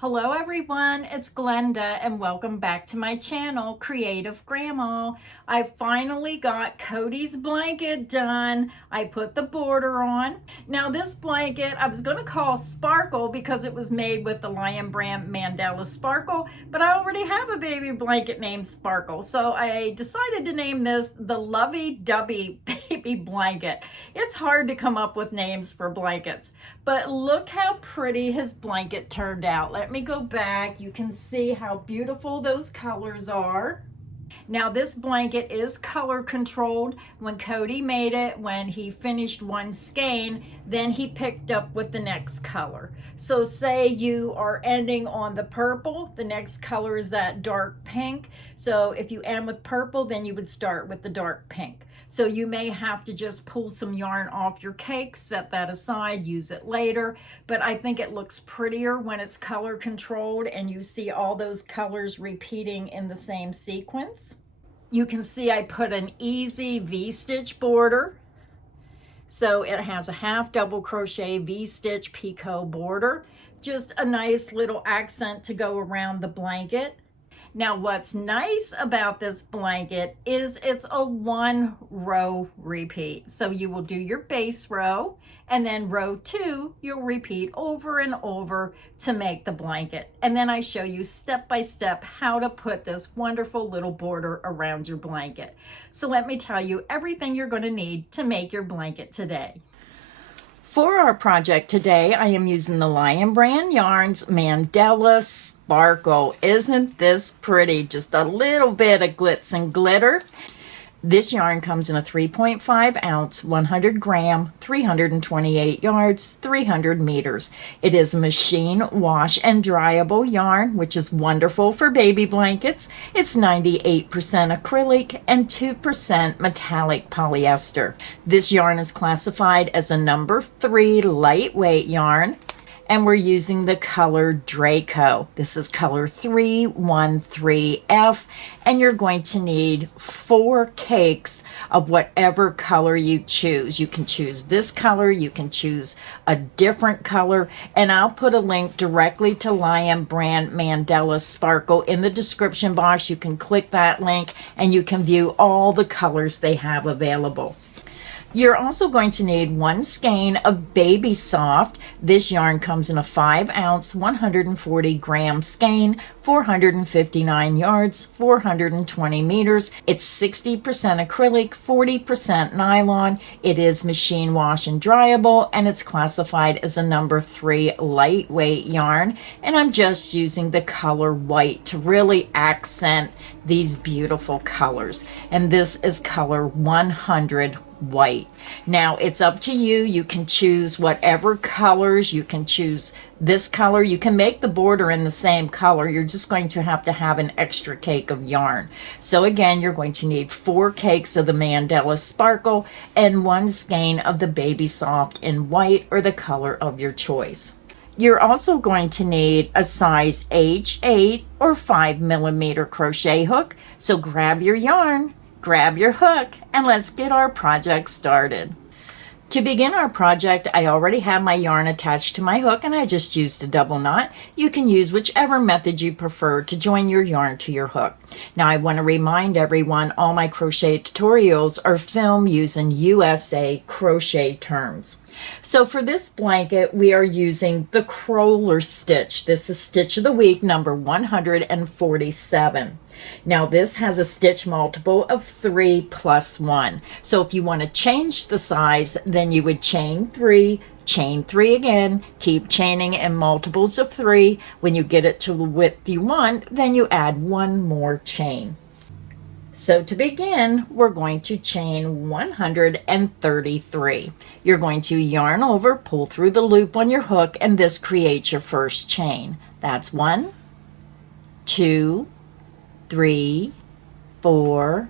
Hello everyone, it's Glenda and welcome back to my channel, Creative Grandma. I finally got Cody's blanket done. I put the border on. Now this blanket I was going to call Sparkle because it was made with the lionbrand Manadala Sparkle, but I already have a baby blanket named Sparkle. So I decided to name this the Lovey Dovey baby blanket. It's hard to come up with names for blankets, but look how pretty his blanket turned out. Let me go back. You can see how beautiful those colors are. Now this blanket is color controlled. When Cody made it, when he finished one skein, then he picked up with the next color. So say you are ending on the purple, the next color is that dark pink. So if you end with purple, then you would start with the dark pink. So you may have to just pull some yarn off your cake, set that aside, use it later. But I think it looks prettier when it's color controlled and you see all those colors repeating in the same sequence. You can see I put an easy V-stitch border. So it has a half double crochet V-stitch picot border. Just a nice little accent to go around the blanket. Now what's nice about this blanket is it's a 1 row repeat. So you will do your base row and then row 2 you'll repeat over and over to make the blanket. And then I show you step by step how to put this wonderful little border around your blanket. So let me tell you everything you're going to need to make your blanket today. For our project today, I am using the lionbrand yarns Manadala Sparkle. Isn't this pretty? Just a little bit of glitz and glitter. This yarn comes in a 3.5 ounce, 100 gram, 328 yards, 300 meters. It is machine wash and dryable yarn, which is wonderful for baby blankets. It's 98% acrylic and 2% metallic polyester. This yarn is classified as a number 3 lightweight yarn. And we're using the color Draco. This is color 313F, and you're going to need 4 cakes of whatever color you choose. You can choose this color, you can choose a different color, and I'll put a link directly to lionbrand Manadala Sparkle in the description box. You can click that link and you can view all the colors they have available. You're also going to need 1 skein of Baby Soft. This yarn comes in a 5 ounce, 140 gram skein, 459 yards, 420 meters. It's 60% acrylic, 40% nylon. It is machine wash and dryable, and it's classified as a number 3 lightweight yarn. And I'm just using the color white to really accent these beautiful colors. And this is color 100 white. Now it's up to you. You can choose whatever colors. You can choose this color. You can make the border in the same color. You're just going to have an extra cake of yarn. So again, you're going to need 4 cakes of the Manadala Sparkle and 1 skein of the Baby Soft in white or the color of your choice. You're also going to need a size H8 or 5mm crochet hook. So grab your yarn, grab your hook, and let's get our project started. To begin our project, I already have my yarn attached to my hook and I just used a double knot. You can use whichever method you prefer to join your yarn to your hook. Now I want to remind everyone all my crochet tutorials are filmed using USA crochet terms. So for this blanket, we are using the crawler stitch. This is stitch of the week number 147. Now this has a stitch multiple of 3 plus 1. So if you want to change the size, then you would chain 3 again, keep chaining in multiples of 3. When you get it to the width you want, then you add 1 more chain. So to begin, we're going to chain 133. You're going to yarn over, pull through the loop on your hook, and this creates your first chain. That's 1, 2, 3, 4,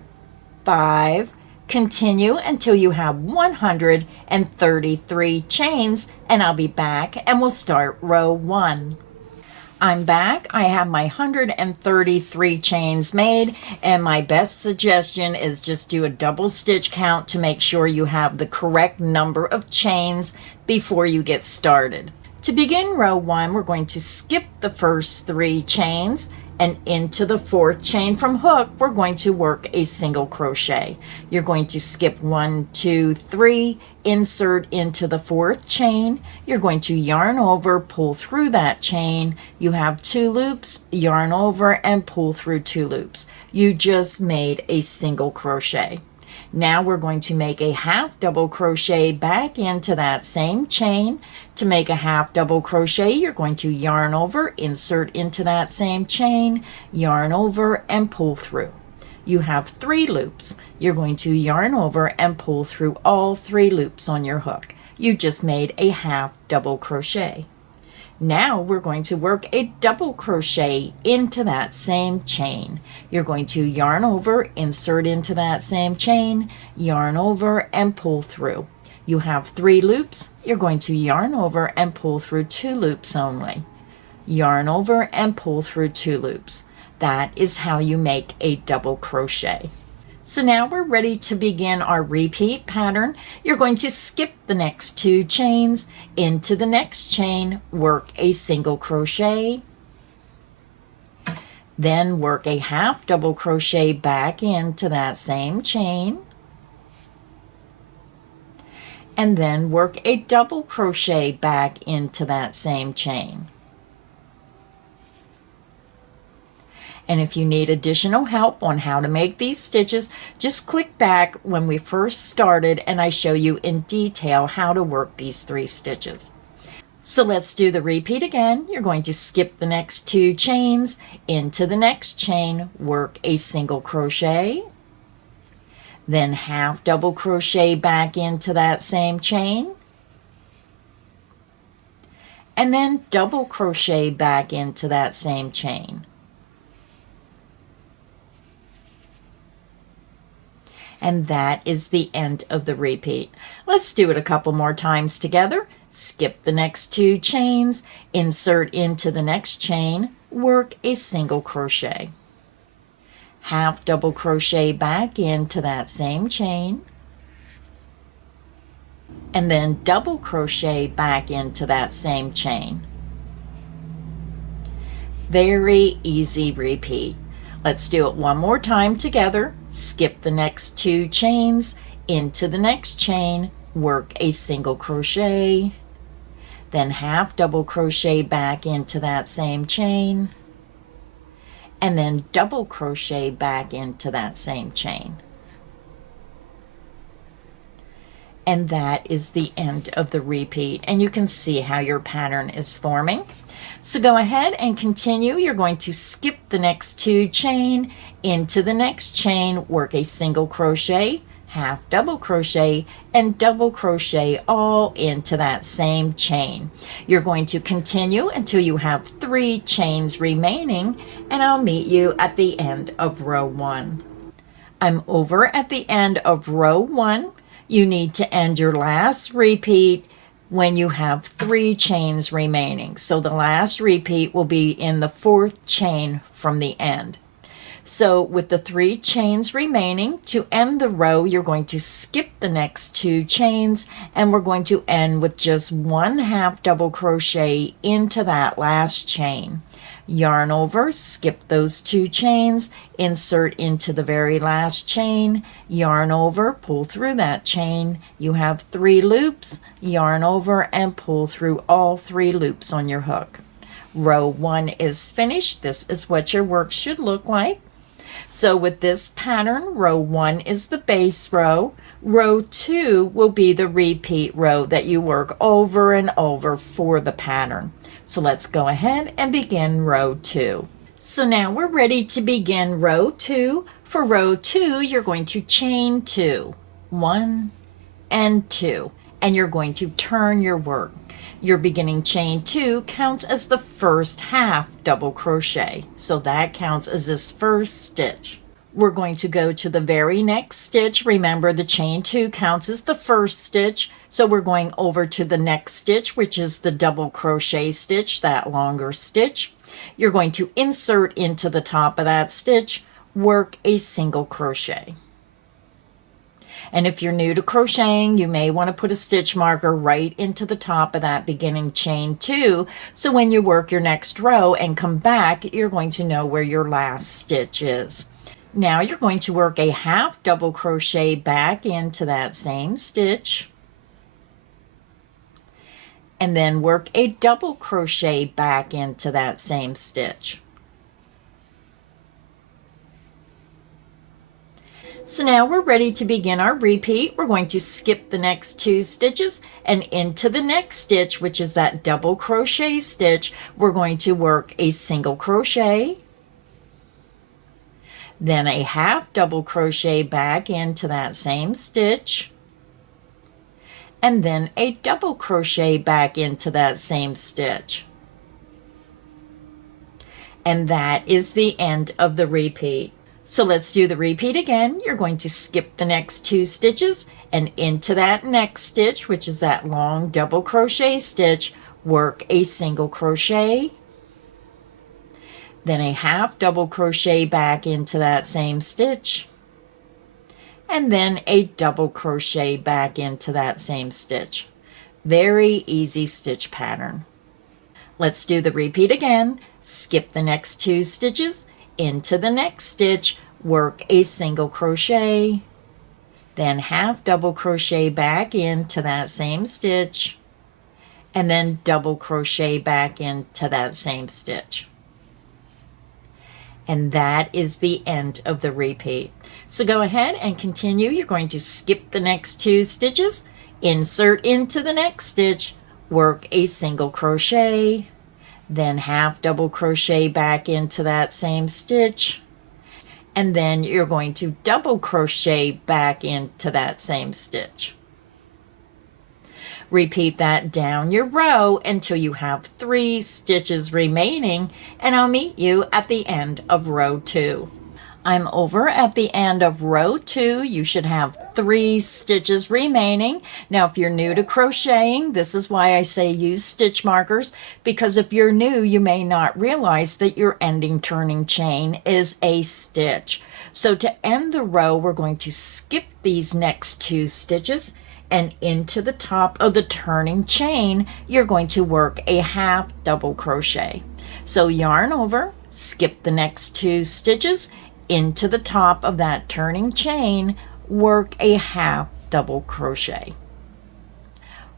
5. Continue until you have 133 chains, and I'll be back and we'll start row 1. I'm back. I have my 133 chains made, and my best suggestion is just do a double stitch count to make sure you have the correct number of chains before you get started. To begin row 1, we're going to skip the first 3 chains, and into the 4th chain from hook, we're going to work a single crochet. You're going to skip 1, 2, 3, insert into the 4th chain. You're going to yarn over, pull through that chain. You have 2 loops, yarn over and pull through 2 loops. You just made a single crochet. Now we're going to make a half double crochet back into that same chain. To make a half double crochet, you're going to yarn over, insert into that same chain, yarn over and pull through. You have 3 loops. You're going to yarn over and pull through all 3 loops on your hook. You just made a half double crochet. Now we're going to work a double crochet into that same chain. You're going to yarn over, insert into that same chain, yarn over and pull through. You have 3 loops. You're going to yarn over and pull through 2 loops only. Yarn over and pull through 2 loops. That is how you make a double crochet. So now we're ready to begin our repeat pattern. You're going to skip the next 2 chains, into the next chain, work a single crochet, then work a half double crochet back into that same chain, and then work a double crochet back into that same chain. And if you need additional help on how to make these stitches, just click back when we first started and I show you in detail how to work these 3 stitches. So let's do the repeat again. You're going to skip the next 2 chains, into the next chain, work a single crochet, then half double crochet back into that same chain, and then double crochet back into that same chain. And that is the end of the repeat. Let's do it a couple more times together. Skip the next 2 chains, insert into the next chain, work a single crochet. Half double crochet back into that same chain, and then double crochet back into that same chain. Very easy repeat. Let's do it one more time together. Skip the next 2 chains, into the next chain, work a single crochet, then half double crochet back into that same chain, and then double crochet back into that same chain. And that is the end of the repeat, and you can see how your pattern is forming. So go ahead and continue. You're going to skip the next 2 chain, into the next chain, work a single crochet, half double crochet, and double crochet all into that same chain. You're going to continue until you have 3 chains remaining, and I'll meet you at the end of row 1. I'm over at the end of row 1. You need to end your last repeat when you have 3 chains remaining. So the last repeat will be in the 4th chain from the end. So with the 3 chains remaining, to end the row, you're going to skip the next 2 chains, and we're going to end with just 1 half double crochet into that last chain. Yarn over, skip those 2 chains, insert into the very last chain, yarn over, pull through that chain. You have 3 loops, yarn over and pull through all 3 loops on your hook. Row 1 is finished. This is what your work should look like. So with this pattern, row 1 is the base row. Row 2 will be the repeat row that you work over and over for the pattern. So let's go ahead and begin row 2. So now we're ready to begin row 2. For row 2, you're going to chain 2, 1 and 2, and you're going to turn your work. Your beginning chain 2 counts as the first half double crochet, so that counts as this first stitch. We're going to go to the very next stitch. Remember, the chain 2 counts as the first stitch, so we're going over to the next stitch, which is the double crochet stitch, that longer stitch. You're going to insert into the top of that stitch, work a single crochet. And if you're new to crocheting, you may want to put a stitch marker right into the top of that beginning chain too. So when you work your next row and come back, you're going to know where your last stitch is. Now you're going to work a half double crochet back into that same stitch. And then work a double crochet back into that same stitch. So now we're ready to begin our repeat. We're going to skip the next 2 stitches and into the next stitch, which is that double crochet stitch, we're going to work a single crochet, then a half double crochet back into that same stitch, and then a double crochet back into that same stitch. And that is the end of the repeat. So let's do the repeat again. You're going to skip the next 2 stitches and into that next stitch, which is that long double crochet stitch, work a single crochet, then a half double crochet back into that same stitch, and then a double crochet back into that same stitch. Very easy stitch pattern. Let's do the repeat again. Skip the next 2 stitches, into the next stitch, work a single crochet, then half double crochet back into that same stitch, and then double crochet back into that same stitch. And that is the end of the repeat. So go ahead and continue. You're going to skip the next 2 stitches, insert into the next stitch, work a single crochet, then half double crochet back into that same stitch, and then you're going to double crochet back into that same stitch. Repeat that down your row until you have 3 stitches remaining, and I'll meet you at the end of row 2. I'm over at the end of row 2. You should have 3 stitches remaining. Now, if you're new to crocheting, this is why I say use stitch markers, because if you're new, you may not realize that your ending turning chain is a stitch. So to end the row, we're going to skip these next 2 stitches, and into the top of the turning chain, you're going to work a half double crochet. So yarn over, skip the next 2 stitches, into the top of that turning chain, work a half double crochet.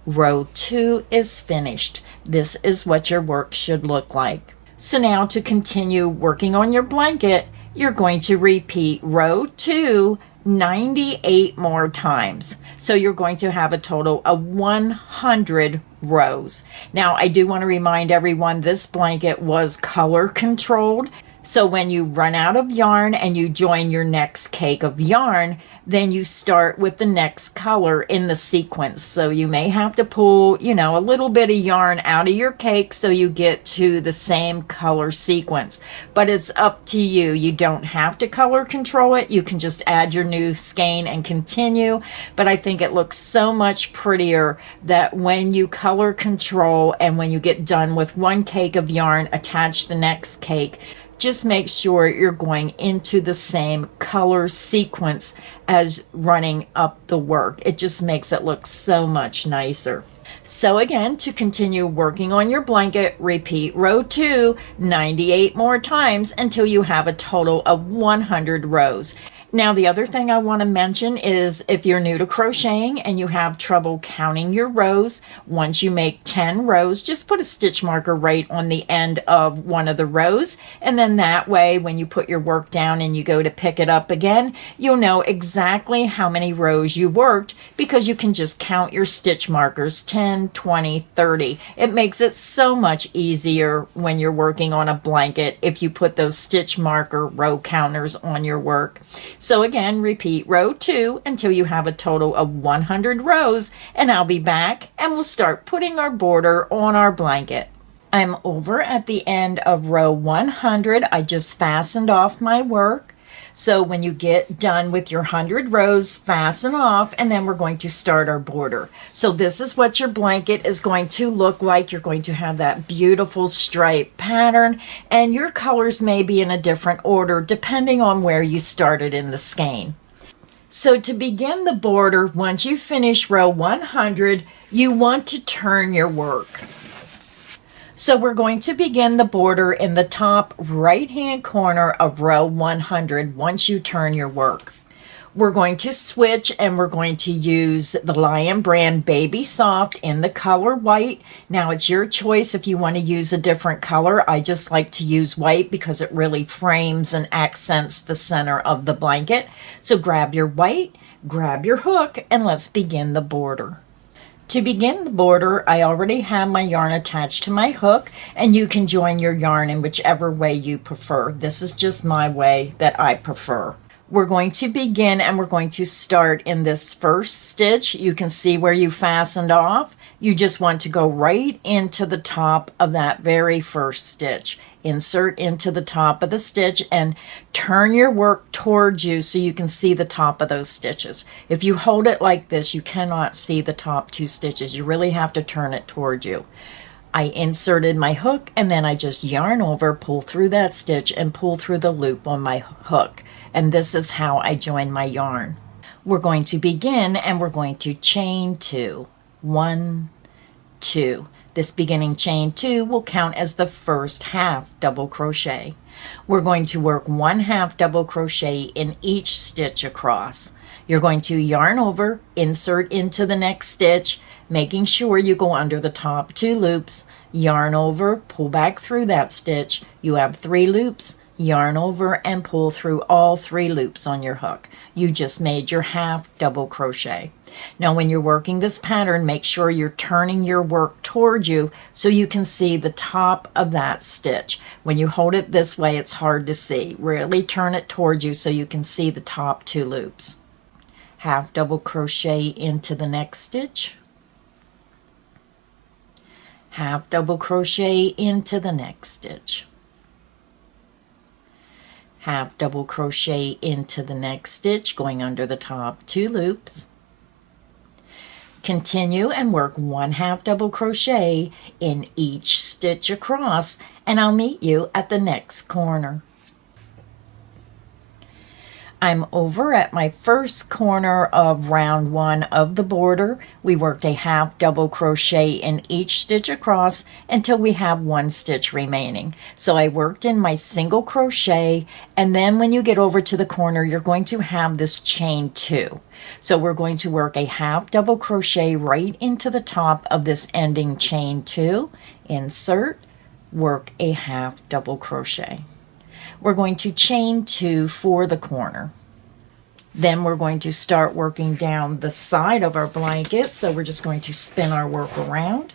Row 2 is finished. This is what your work should look like. So now to continue working on your blanket, you're going to repeat row 2 98 more times. So you're going to have a total of 100 rows. Now, I do want to remind everyone this blanket was color controlled. So when you run out of yarn and you join your next cake of yarn, then you start with the next color in the sequence. So you may have to pull, a little bit of yarn out of your cake so you get to the same color sequence. But it's up to you. You don't have to color control it. You can just add your new skein and continue. But I think it looks so much prettier that when you color control and when you get done with one cake of yarn, attach the next cake. Just make sure you're going into the same color sequence as running up the work. It just makes it look so much nicer. So again, to continue working on your blanket, repeat row 2 98 more times until you have a total of 100 rows. Now, the other thing I want to mention is if you're new to crocheting and you have trouble counting your rows, once you make 10 rows, just put a stitch marker right on the end of one of the rows. And then that way, when you put your work down and you go to pick it up again, you'll know exactly how many rows you worked because you can just count your stitch markers 10, 20, 30. It makes it so much easier when you're working on a blanket if you put those stitch marker row counters on your work. So again, repeat row 2 until you have a total of 100 rows, and I'll be back and we'll start putting our border on our blanket. I'm over at the end of row 100. I just fastened off my work. So when you get done with your 100 rows, fasten off, and then we're going to start our border. So this is what your blanket is going to look like. You're going to have that beautiful stripe pattern, and your colors may be in a different order depending on where you started in the skein. So to begin the border, once you finish row 100, you want to turn your work. So we're going to begin the border in the top right-hand corner of row 100 once you turn your work. We're going to switch and we're going to use the lionbrand Baby Soft in the color white. Now it's your choice if you want to use a different color. I just like to use white because it really frames and accents the center of the blanket. So grab your white, grab your hook, and let's begin the border. To begin the border, I already have my yarn attached to my hook, and you can join your yarn in whichever way you prefer. This is just my way that I prefer. We're going to begin and we're going to start in this first stitch. You can see where you fastened off. You just want to go right into the top of that very first stitch. Insert into the top of the stitch and turn your work towards you so you can see the top of those stitches. If you hold it like this, you cannot see the top two stitches. You really have to turn it toward you. I inserted my hook and then I just yarn over, pull through that stitch and pull through the loop on my hook. And this is how I join my yarn. We're going to begin and we're going to chain 2. 1, 2. This beginning chain 2 will count as the first half double crochet. We're going to work 1 half double crochet in each stitch across. You're going to yarn over, insert into the next stitch, making sure you go under the top 2 loops, yarn over, pull back through that stitch. You have 3 loops, yarn over and pull through all 3 loops on your hook. You just made your half double crochet. Now when you're working this pattern, make sure you're turning your work towards you so you can see the top of that stitch. When you hold it this way, it's hard to see. Really turn it towards you so you can see the top 2 loops. Half double crochet into the next stitch. Half double crochet into the next stitch. Half double crochet into the next stitch, going under the top 2 loops. Continue and work 1 half double crochet in each stitch across, and I'll meet you at the next corner. I'm over at my first corner of round 1 of the border. We worked a half double crochet in each stitch across until we have 1 stitch remaining. So I worked in my single crochet, and then when you get over to the corner, you're going to have this chain 2. So we're going to work a half double crochet right into the top of this ending chain 2, insert, work a half double crochet. We're going to chain 2 for the corner. Then we're going to start working down the side of our blanket. So we're just going to spin our work around.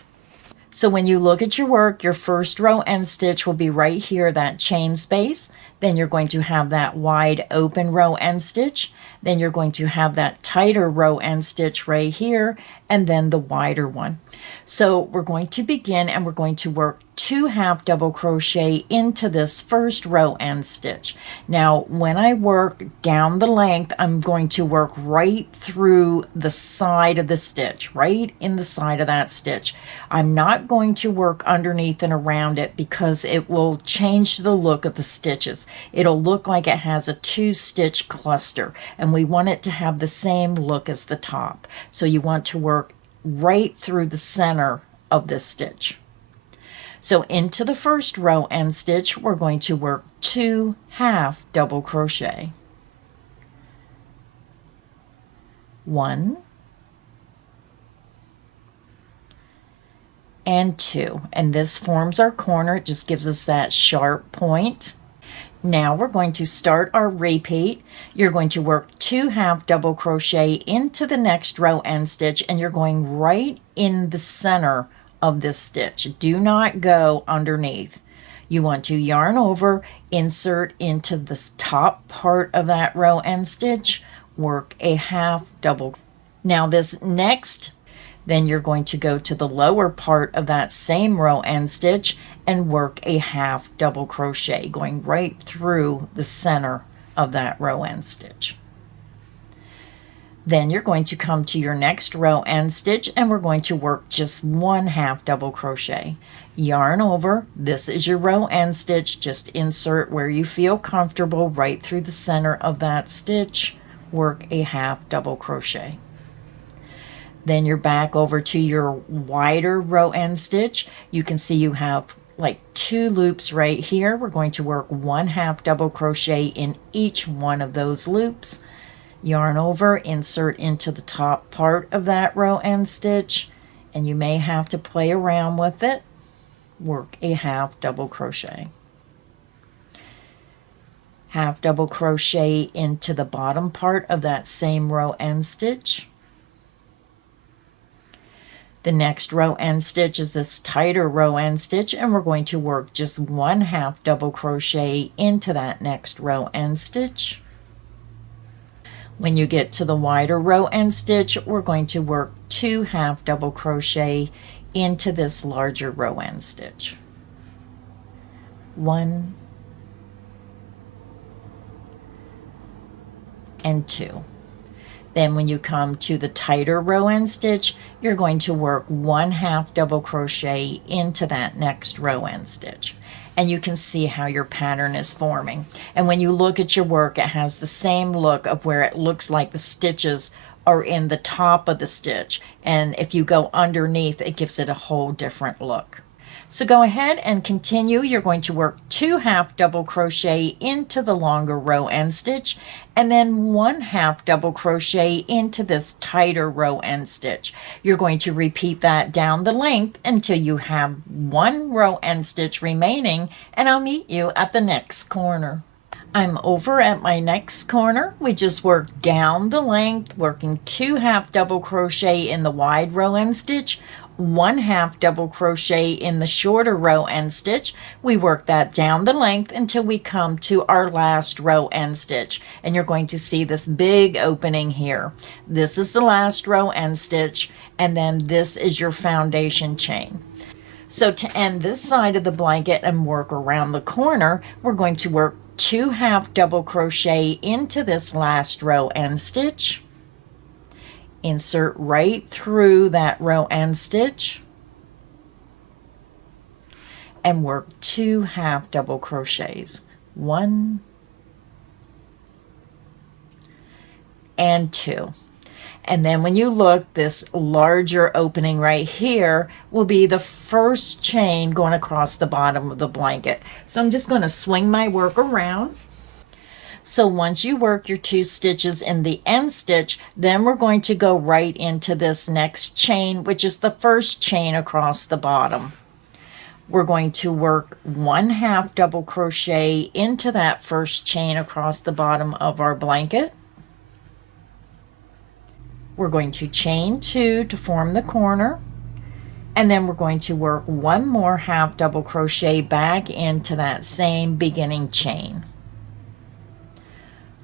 So when you look at your work, your first row end stitch will be right here, that chain space. Then you're going to have that wide open row end stitch. Then you're going to have that tighter row end stitch right here, and then the wider one. So we're going to begin and we're going to work 2 half double crochet into this first row end stitch. Now when I work down the length, I'm going to work right through the side of the stitch, right in the side of that stitch. I'm not going to work underneath and around it because it will change the look of the stitches. It'll look like it has a 2-stitch cluster, and we want it to have the same look as the top. So you want to work right through the center of this stitch. So into the first row end stitch, we're going to work 2 half double crochet. 1 and 2, and this forms our corner. It just gives us that sharp point. Now we're going to start our repeat. You're going to work 2 half double crochet into the next row end stitch, and you're going right in the center of this stitch. Do not go underneath. You want to yarn over, insert into the top part of that row end stitch, work a half double. Now this next, then you're going to go to the lower part of that same row end stitch and work a half double crochet, going right through the center of that row end stitch. Then you're going to come to your next row end stitch, and we're going to work just 1 half double crochet. Yarn over, this is your row end stitch, just insert where you feel comfortable right through the center of that stitch, work a half double crochet. Then you're back over to your wider row end stitch. You can see you have like 2 loops right here. We're going to work 1 half double crochet in each one of those loops. Yarn over, insert into the top part of that row end stitch, and you may have to play around with it. Work a half double crochet. Half double crochet into the bottom part of that same row end stitch. The next row end stitch is this tighter row end stitch, and we're going to work just 1 half double crochet into that next row end stitch. When you get to the wider row end stitch, we're going to work 2 half double crochet into this larger row end stitch. 1 and 2. Then when you come to the tighter row end stitch, you're going to work 1 half double crochet into that next row end stitch. And you can see how your pattern is forming. And when you look at your work, it has the same look of where it looks like the stitches are in the top of the stitch. And if you go underneath, it gives it a whole different look. So go ahead and continue. You're going to work 2 half double crochet into the longer row end stitch, and then 1 half double crochet into this tighter row end stitch. You're going to repeat that down the length until you have 1 row end stitch remaining, and I'll meet you at the next corner. I'm over at my next corner. We just worked down the length, working 2 half double crochet in the wide row end stitch, 1 half double crochet in the shorter row end stitch. We work that down the length until we come to our last row end stitch, and you're going to see this big opening here. This is the last row end stitch, and then this is your foundation chain. So to end this side of the blanket and work around the corner, we're going to work 2 half double crochet into this last row end stitch. Insert right through that row end stitch and work 2 half double crochets. 1 and 2. And then when you look, this larger opening right here will be the first chain going across the bottom of the blanket. So I'm just going to swing my work around. So once you work your 2 stitches in the end stitch, then we're going to go right into this next chain, which is the first chain across the bottom. We're going to work 1 half double crochet into that first chain across the bottom of our blanket. We're going to chain 2 to form the corner, and then we're going to work 1 more half double crochet back into that same beginning chain.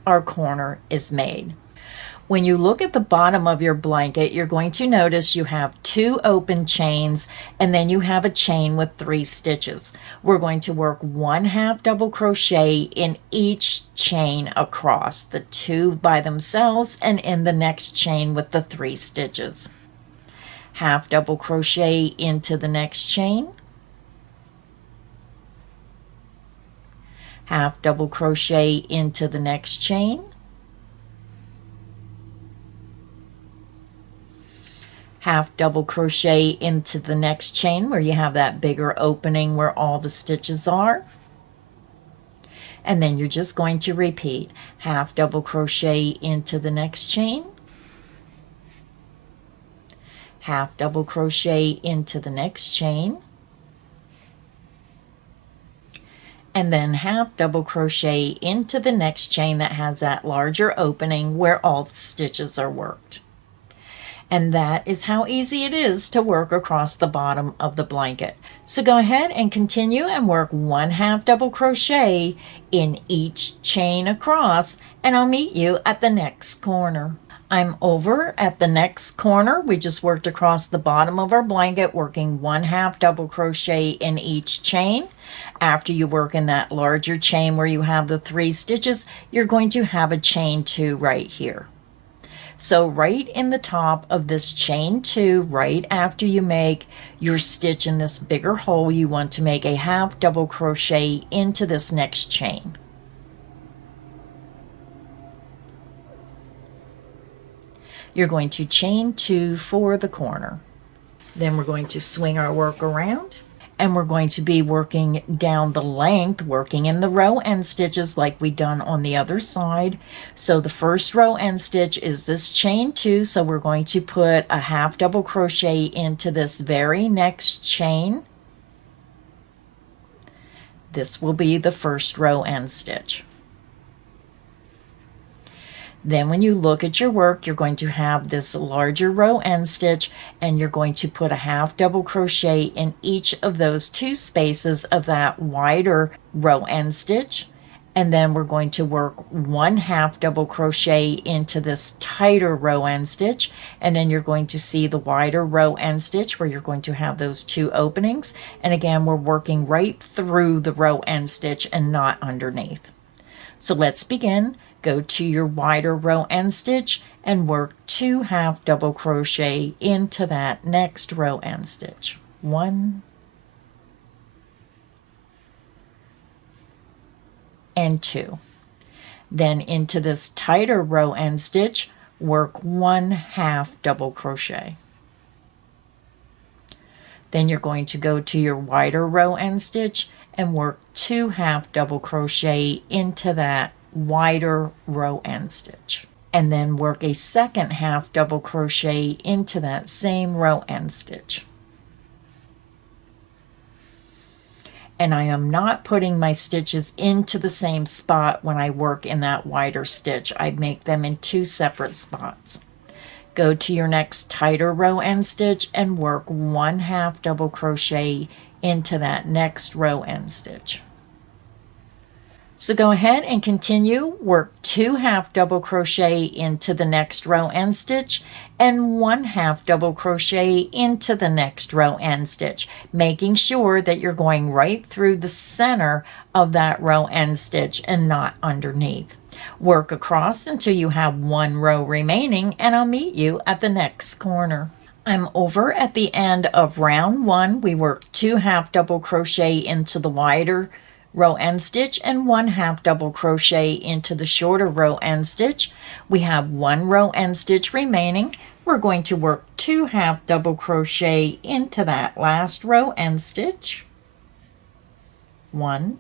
Our corner is made. When you look at the bottom of your blanket, you're going to notice you have 2 open chains, and then you have a chain with 3 stitches. We're going to work 1 half double crochet in each chain across, the 2 by themselves and in the next chain with the 3 stitches. Half double crochet into the next chain. Half double crochet into the next chain. Half double crochet into the next chain where you have that bigger opening where all the stitches are. And then you're just going to repeat half double crochet into the next chain. Half double crochet into the next chain. And then half double crochet into the next chain that has that larger opening where all the stitches are worked. And that is how easy it is to work across the bottom of the blanket. So go ahead and continue and work 1 half double crochet in each chain across, and I'll meet you at the next corner. I'm over at the next corner. We just worked across the bottom of our blanket, working 1 half double crochet in each chain. After you work in that larger chain where you have the 3 stitches, you're going to have a chain 2 right here. So right in the top of this chain 2, right after you make your stitch in this bigger hole, you want to make a half double crochet into this next chain. You're going to chain 2 for the corner. Then we're going to swing our work around, and we're going to be working down the length, working in the row end stitches like we done on the other side. So the first row end stitch is this chain 2, so we're going to put a half double crochet into this very next chain. This will be the first row end stitch. Then when you look at your work, you're going to have this larger row end stitch, and you're going to put a half double crochet in each of those 2 spaces of that wider row end stitch. And then we're going to work 1 half double crochet into this tighter row end stitch. And then you're going to see the wider row end stitch where you're going to have those 2 openings. And again, we're working right through the row end stitch and not underneath. So let's begin. Go to your wider row end stitch and work 2 half double crochet into that next row end stitch. 1 and 2. Then into this tighter row end stitch, work 1 half double crochet. Then you're going to go to your wider row end stitch and work 2 half double crochet into that wider row end stitch, and then work a second half double crochet into that same row end stitch. And I am not putting my stitches into the same spot when I work in that wider stitch. I make them in 2 separate spots. Go to your next tighter row end stitch and work 1 half double crochet into that next row end stitch. So go ahead and continue, work 2 half double crochet into the next row end stitch and 1 half double crochet into the next row end stitch, making sure that you're going right through the center of that row end stitch and not underneath. Work across until you have 1 row remaining, and I'll meet you at the next corner. I'm over at the end of round 1. We worked 2 half double crochet into the wider row end stitch and 1 half double crochet into the shorter row end stitch. We have 1 row end stitch remaining. We're going to work 2 half double crochet into that last row end stitch. 1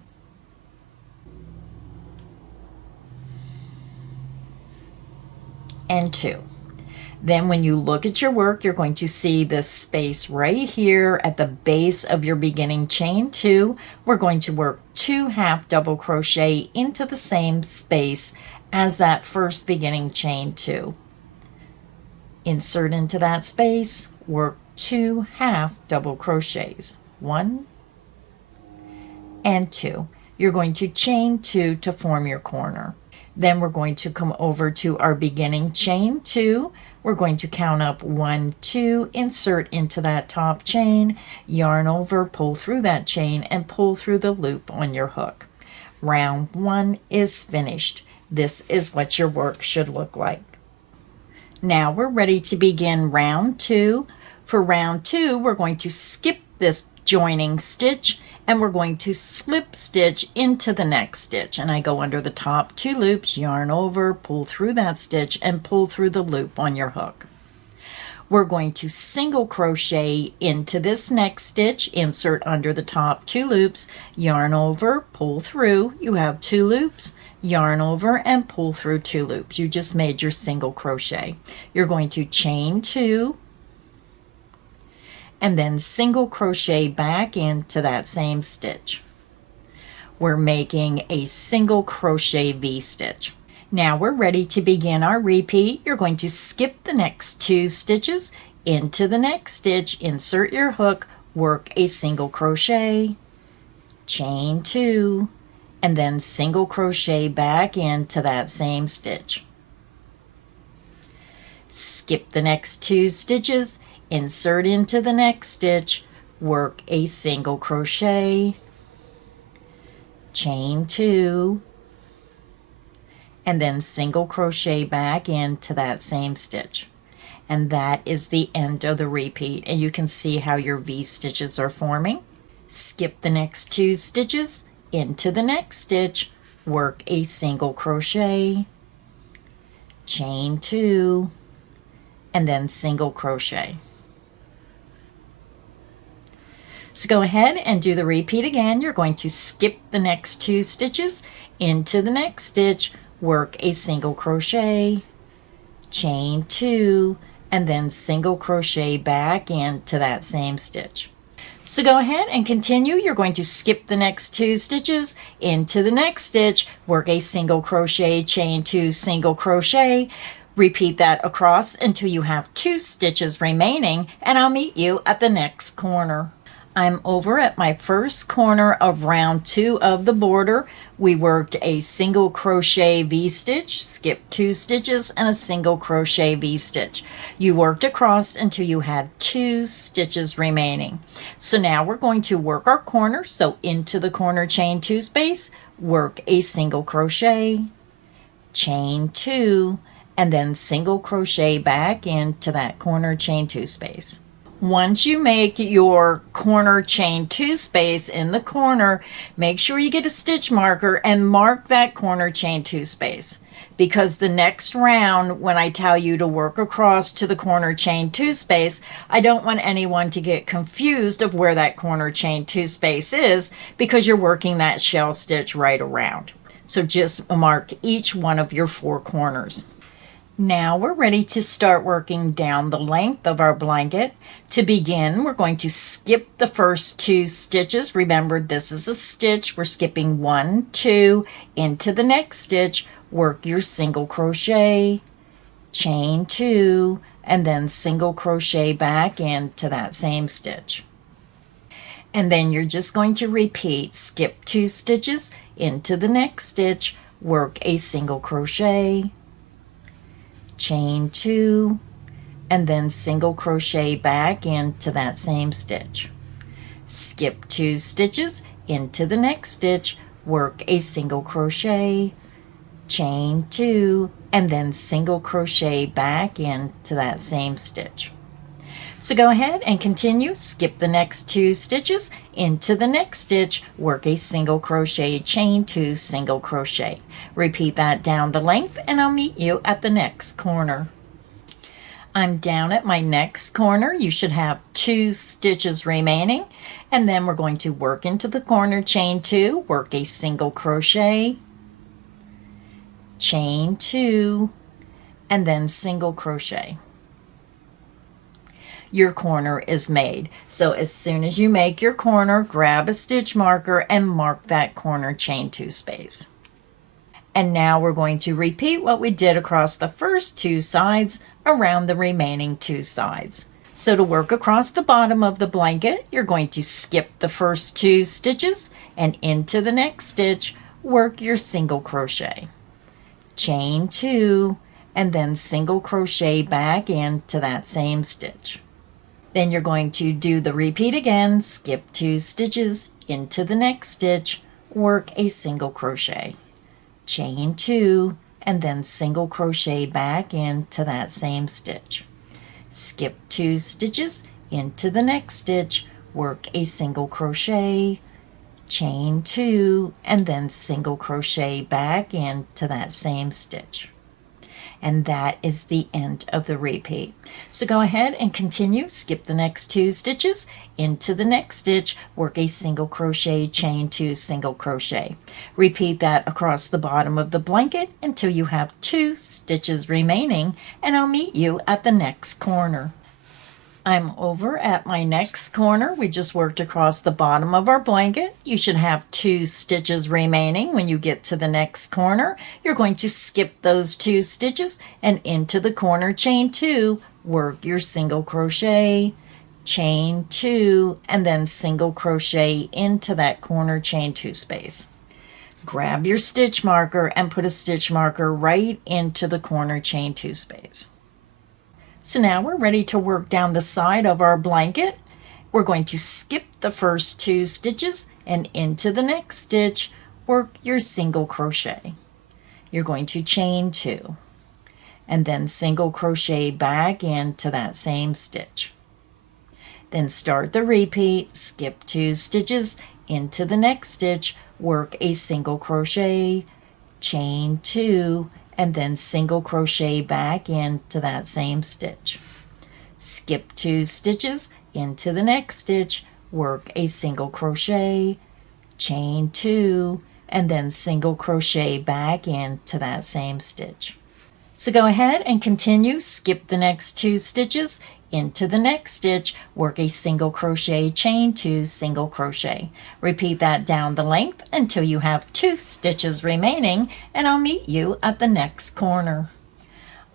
and 2. Then when you look at your work, you're going to see this space right here at the base of your beginning chain 2. We're going to work 2 half double crochet into the same space as that first beginning chain 2. Insert into that space, work 2 half double crochets. 1 and 2. You're going to chain 2 to form your corner. Then we're going to come over to our beginning chain 2. We're going to count up 1, 2, insert into that top chain, yarn over, pull through that chain, and pull through the loop on your hook. Round 1 is finished. This is what your work should look like. Now we're ready to begin round 2. For round 2, we're going to skip this joining stitch and we're going to slip stitch into the next stitch. And I go under the top 2 loops, yarn over, pull through that stitch, and pull through the loop on your hook. We're going to single crochet into this next stitch, insert under the top 2 loops, yarn over, pull through. You have 2 loops, yarn over, and pull through 2 loops. You just made your single crochet. You're going to chain 2, and then single crochet back into that same stitch. We're making a single crochet V-stitch. Now we're ready to begin our repeat. You're going to skip the next 2 stitches into the next stitch, insert your hook, work a single crochet, chain 2, and then single crochet back into that same stitch. Skip the next 2 stitches, insert into the next stitch, work a single crochet, chain 2, and then single crochet back into that same stitch. And that is the end of the repeat, and you can see how your V stitches are forming. Skip the next 2 stitches into the next stitch, work a single crochet, chain 2, and then single crochet. So go ahead and do the repeat again. You're going to skip the next 2 stitches into the next stitch, work a single crochet, chain 2, and then single crochet back into that same stitch. So go ahead and continue. You're going to skip the next 2 stitches into the next stitch, work a single crochet, chain 2, single crochet. Repeat that across until you have 2 stitches remaining, and I'll meet you at the next corner. I'm over at my first corner of round 2 of the border. We worked a single crochet V-stitch, skipped 2 stitches, and a single crochet V-stitch. You worked across until you had 2 stitches remaining. So now we're going to work our corner. So into the corner chain 2 space, work a single crochet, chain 2, and then single crochet back into that corner chain 2 space. Once you make your corner chain 2 space in the corner, make sure you get a stitch marker and mark that corner chain 2 space. Because the next round, when I tell you to work across to the corner chain 2 space, I don't want anyone to get confused of where that corner chain 2 space is, because you're working that shell stitch right around. So just mark each one of your 4 corners. Now we're ready to start working down the length of our blanket. To begin, we're going to skip the first 2 stitches. Remember, this is a stitch. We're skipping 1, 2 into the next stitch. Work your single crochet, chain 2, and then single crochet back into that same stitch. And then you're just going to repeat, skip 2 stitches into the next stitch, work a single crochet, chain 2, and then single crochet back into that same stitch. Skip 2 stitches into the next stitch, work a single crochet, chain 2, and then single crochet back into that same stitch. So go ahead and continue, skip the next 2 stitches into the next stitch, work a single crochet, chain 2, single crochet. Repeat that down the length, and I'll meet you at the next corner. I'm down at my next corner. You should have 2 stitches remaining, and then we're going to work into the corner, chain 2, work a single crochet, chain 2, and then single crochet. Your corner is made. So as soon as you make your corner, grab a stitch marker and mark that corner chain 2 space. And now we're going to repeat what we did across the first 2 sides around the remaining 2 sides. So to work across the bottom of the blanket, you're going to skip the first 2 stitches and into the next stitch, work your single crochet, chain 2, and then single crochet back into that same stitch. Then you're going to do the repeat again, skip 2 stitches into the next stitch, work a single crochet, chain 2, and then single crochet back into that same stitch. Skip 2 stitches into the next stitch, work a single crochet, chain 2, and then single crochet back into that same stitch. And that is the end of the repeat. So go ahead and continue, skip the next 2 stitches into the next stitch, work a single crochet, chain 2, single crochet. Repeat that across the bottom of the blanket until you have 2 stitches remaining, and I'll meet you at the next corner. I'm over at my next corner. We just worked across the bottom of our blanket. You should have 2 stitches remaining when you get to the next corner. You're going to skip those 2 stitches and into the corner chain 2, work your single crochet, chain 2, and then single crochet into that corner chain 2 space. Grab your stitch marker and put a stitch marker right into the corner chain 2 space. So now we're ready to work down the side of our blanket. We're going to skip the first 2 stitches and into the next stitch, work your single crochet. You're going to chain 2 and then single crochet back into that same stitch. Then start the repeat, skip 2 stitches into the next stitch, work a single crochet, chain 2, and then single crochet back into that same stitch. Skip 2 stitches into the next stitch, work a single crochet, chain 2, and then single crochet back into that same stitch. So go ahead and continue, skip the next 2 stitches into the next stitch, work a single crochet, chain 2, single crochet. Repeat that down the length until you have 2 stitches remaining, and I'll meet you at the next corner.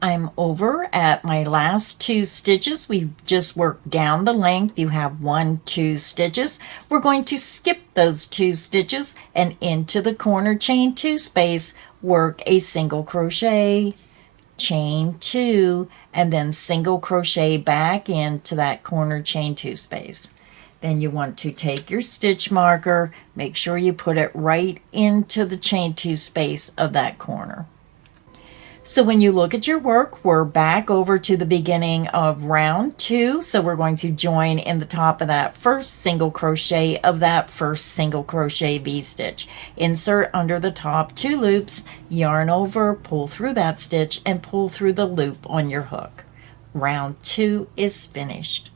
I'm over at my last 2 stitches. We just worked down the length. You have 1, 2 stitches. We're going to skip those 2 stitches and into the corner chain 2 space, work a single crochet, chain 2, and then single crochet back into that corner chain 2 space. Then you want to take your stitch marker, make sure you put it right into the chain 2 space of that corner. So when you look at your work, we're back over to the beginning of round 2. So we're going to join in the top of that first single crochet of that first single crochet V-stitch. Insert under the top 2 loops, yarn over, pull through that stitch, and pull through the loop on your hook. Round 2 is finished.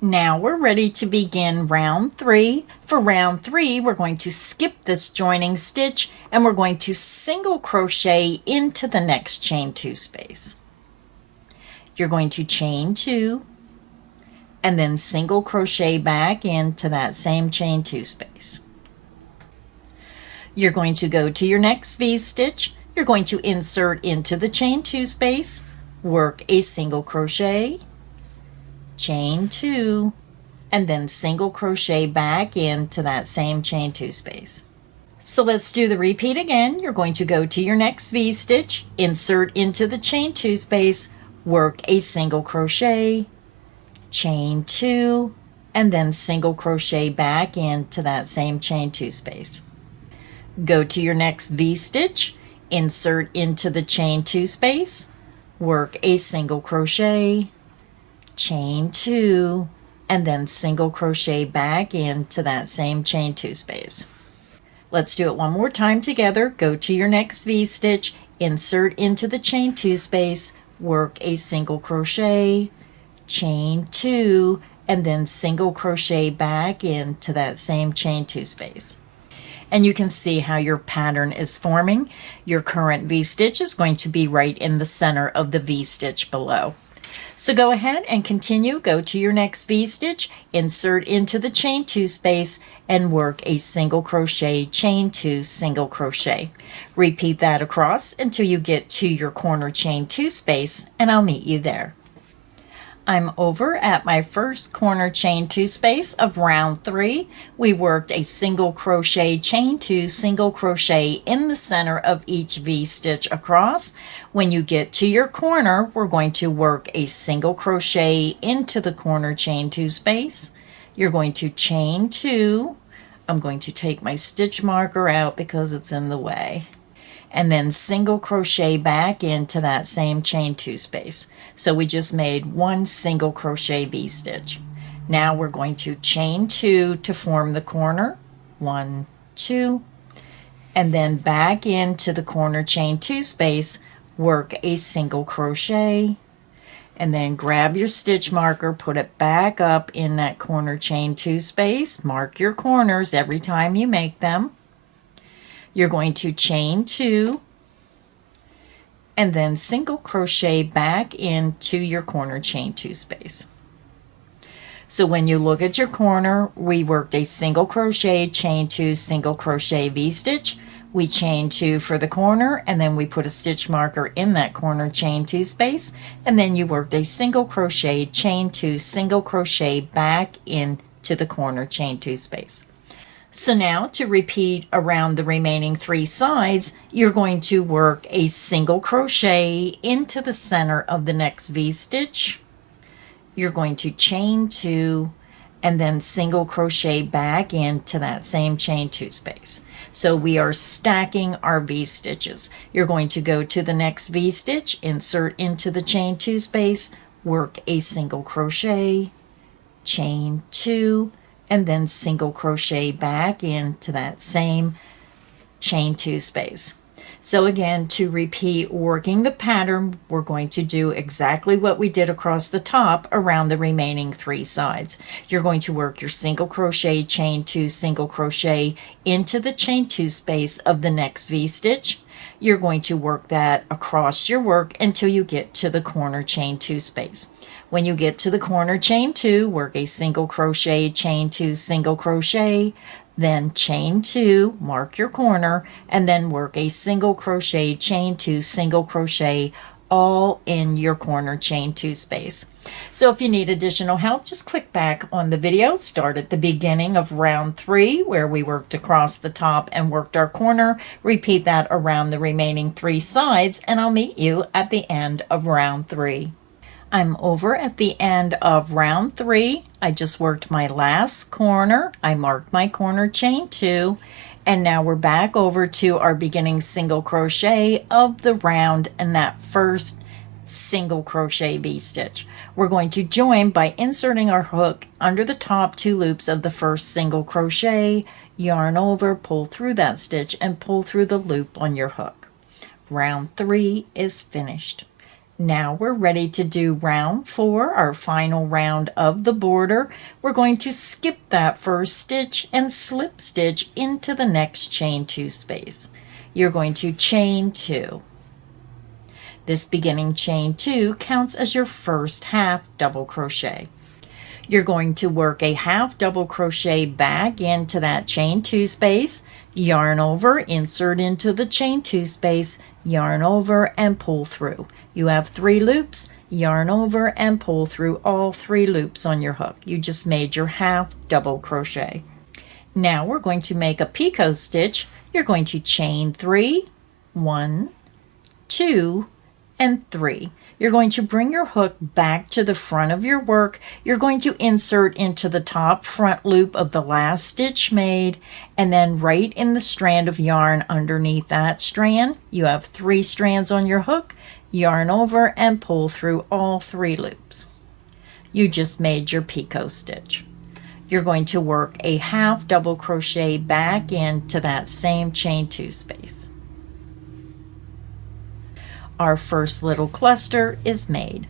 Now we're ready to begin round 3. For round 3, we're going to skip this joining stitch and we're going to single crochet into the next chain 2 space. You're going to chain 2 and then single crochet back into that same chain 2 space. You're going to go to your next V-stitch. You're going to insert into the chain 2 space, work a single crochet, chain 2, and then single crochet back into that same chain 2 space. So let's do the repeat again. You're going to go to your next V-stitch, insert into the chain 2 space, work a single crochet, chain 2, and then single crochet back into that same chain 2 space. Go to your next V-stitch, insert into the chain 2 space, work a single crochet, chain 2, and then single crochet back into that same chain 2 space. Let's do it one more time together. Go to your next V-stitch, insert into the chain 2 space, work a single crochet, chain 2, and then single crochet back into that same chain 2 space. And you can see how your pattern is forming. Your current V-stitch is going to be right in the center of the V-stitch below. So go ahead and continue. Go to your next V-stitch, insert into the chain 2 space, and work a single crochet, chain 2, single crochet. Repeat that across until you get to your corner chain 2 space, and I'll meet you there. I'm over at my first corner chain 2 space of round 3. We worked a single crochet, chain 2, single crochet in the center of each V-stitch across. When you get to your corner, we're going to work a single crochet into the corner chain 2 space. You're going to chain 2. I'm going to take my stitch marker out because it's in the way. And then single crochet back into that same chain 2 space. So we just made 1 single crochet V-stitch. Now we're going to chain 2 to form the corner, 1, 2, and then back into the corner chain 2 space, work a single crochet, and then grab your stitch marker, put it back up in that corner chain 2 space, mark your corners every time you make them. You're going to chain 2, and then single crochet back into your corner chain 2 space. So when you look at your corner, we worked a single crochet, chain 2, single crochet V-stitch. We chain 2 for the corner, and then we put a stitch marker in that corner chain 2 space, and then you worked a single crochet, chain 2, single crochet back into the corner chain 2 space. So now to repeat around the remaining 3 sides, you're going to work a single crochet into the center of the next V-stitch. You're going to chain 2 and then single crochet back into that same chain 2 space. So we are stacking our V-stitches. You're going to go to the next V-stitch, insert into the chain 2 space, work a single crochet, chain 2, and then single crochet back into that same chain 2 space. So again, to repeat working the pattern, we're going to do exactly what we did across the top around the remaining 3 sides. You're going to work your single crochet, chain 2, single crochet into the chain 2 space of the next V-stitch. You're going to work that across your work until you get to the corner chain 2 space. When you get to the corner chain 2, work a single crochet, chain 2, single crochet, then chain 2, mark your corner, and then work a single crochet, chain 2, single crochet, all in your corner chain 2 space. So if you need additional help, just click back on the video. Start at the beginning of round 3 where we worked across the top and worked our corner. Repeat that around the remaining 3 sides, and I'll meet you at the end of round 3. I'm over at the end of round 3. I just worked my last corner. I marked my corner chain 2, and now we're back over to our beginning single crochet of the round and that first single crochet V-stitch. We're going to join by inserting our hook under the top 2 loops of the first single crochet, yarn over, pull through that stitch, and pull through the loop on your hook. Round 3 is finished. Now we're ready to do round 4, our final round of the border. We're going to skip that first stitch and slip stitch into the next chain 2 space. You're going to chain 2. This beginning chain 2 counts as your first half double crochet. You're going to work a half double crochet back into that chain 2 space, yarn over, insert into the chain 2 space, yarn over, and pull through. You have 3 loops, yarn over, and pull through all 3 loops on your hook. You just made your half double crochet. Now we're going to make a picot stitch. You're going to chain 3, 1, 2, and 3. You're going to bring your hook back to the front of your work. You're going to insert into the top front loop of the last stitch made, and then right in the strand of yarn underneath that strand, you have 3 strands on your hook, yarn over, and pull through all 3 loops. You just made your picot stitch. You're going to work a half double crochet back into that same chain 2 space. Our first little cluster is made.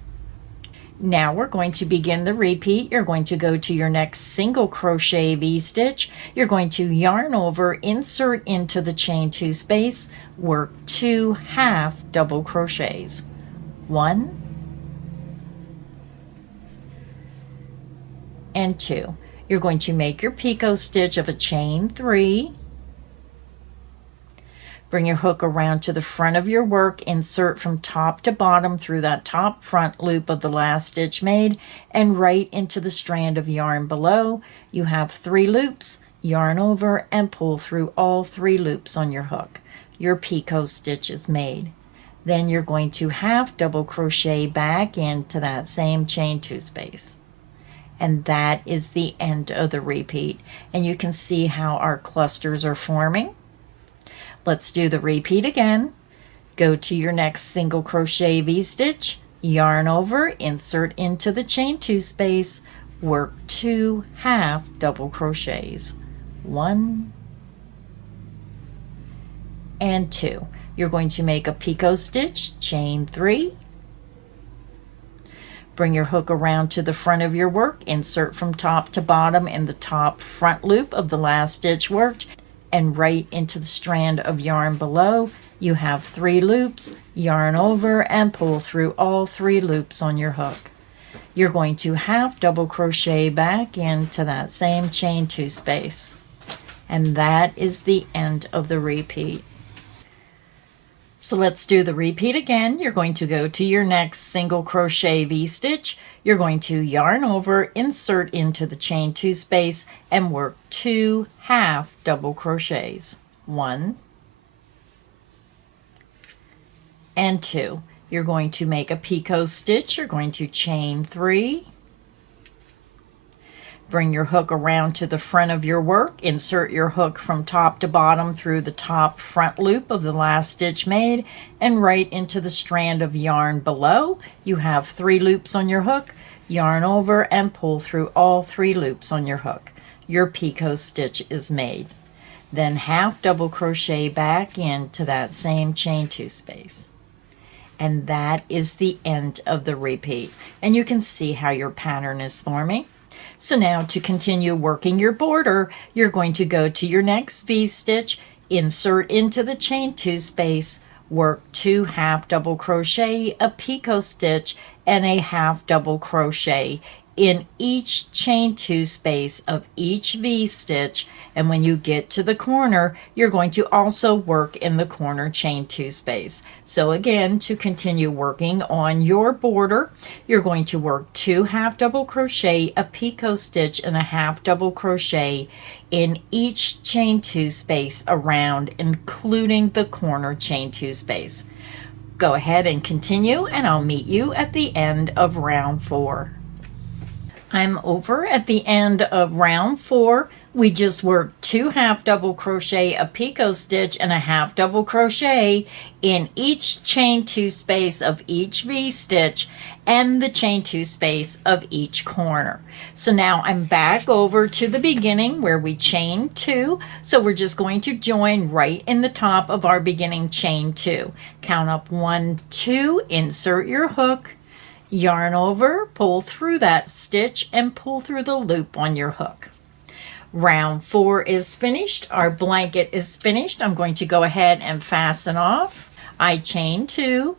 Now we're going to begin the repeat. You're going to go to your next single crochet V-stitch. You're going to yarn over, insert into the chain 2 space, work 2 half double crochets. 1 and 2. You're going to make your picot stitch of a chain 3. Bring your hook around to the front of your work, insert from top to bottom through that top front loop of the last stitch made, and right into the strand of yarn below. You have 3 loops, yarn over, and pull through all 3 loops on your hook. Your picot stitch is made. Then you're going to half double crochet back into that same chain 2 space. And that is the end of the repeat. And you can see how our clusters are forming. Let's do the repeat again. Go to your next single crochet V-stitch, yarn over, insert into the chain 2 space, work 2 half double crochets. 1 and 2. You're going to make a picot stitch, chain 3. Bring your hook around to the front of your work, insert from top to bottom in the top front loop of the last stitch worked, and right into the strand of yarn below. You have 3 loops, yarn over, and pull through all 3 loops on your hook. You're going to half double crochet back into that same chain 2 space. And that is the end of the repeat. So let's do the repeat again. You're going to go to your next single crochet V-stitch. You're going to yarn over, insert into the chain 2 space, and work 2 half double crochets. 1 and 2. You're going to make a picot stitch. You're going to chain 3. Bring your hook around to the front of your work, insert your hook from top to bottom through the top front loop of the last stitch made, and right into the strand of yarn below. You have 3 loops on your hook, yarn over, and pull through all 3 loops on your hook. Your picot stitch is made. then half double crochet back into that same chain 2 space. And that is the end of the repeat. And you can see how your pattern is forming. So now to continue working your border, you're going to go to your next V-stitch, insert into the chain 2 space, work 2 half double crochet, a picot stitch, and a half double crochet in each chain 2 space of each V-stitch, and when you get to the corner, you're going to also work in the corner chain 2 space. So again, to continue working on your border, you're going to work 2 half double crochet, a picot stitch, and a half double crochet in each chain 2 space around, including the corner chain 2 space. Go ahead and continue, and I'll meet you at the end of round 4. I'm over at the end of round 4. We just worked 2 half double crochet, a picot stitch, and a half double crochet in each chain 2 space of each V-stitch and the chain 2 space of each corner. So now I'm back over to the beginning where we chain 2. So we're just going to join right in the top of our beginning chain 2. Count up 1, 2, insert your hook, yarn over, pull through that stitch, and pull through the loop on your hook. Round 4 is finished. Our blanket is finished. I'm going to go ahead and fasten off. I chain 2,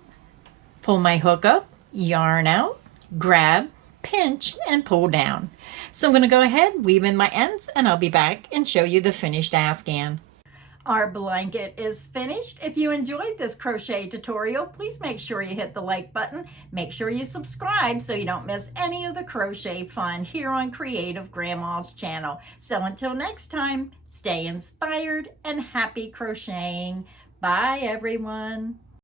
pull my hook up, yarn out, grab, pinch, and pull down. So I'm going to go ahead, weave in my ends, and I'll be back and show you the finished afghan. Our blanket is finished. If you enjoyed this crochet tutorial, please make sure you hit the like button. Make sure you subscribe so you don't miss any of the crochet fun here on Creative Grandma's channel. So until next time, stay inspired and happy crocheting. Bye, everyone.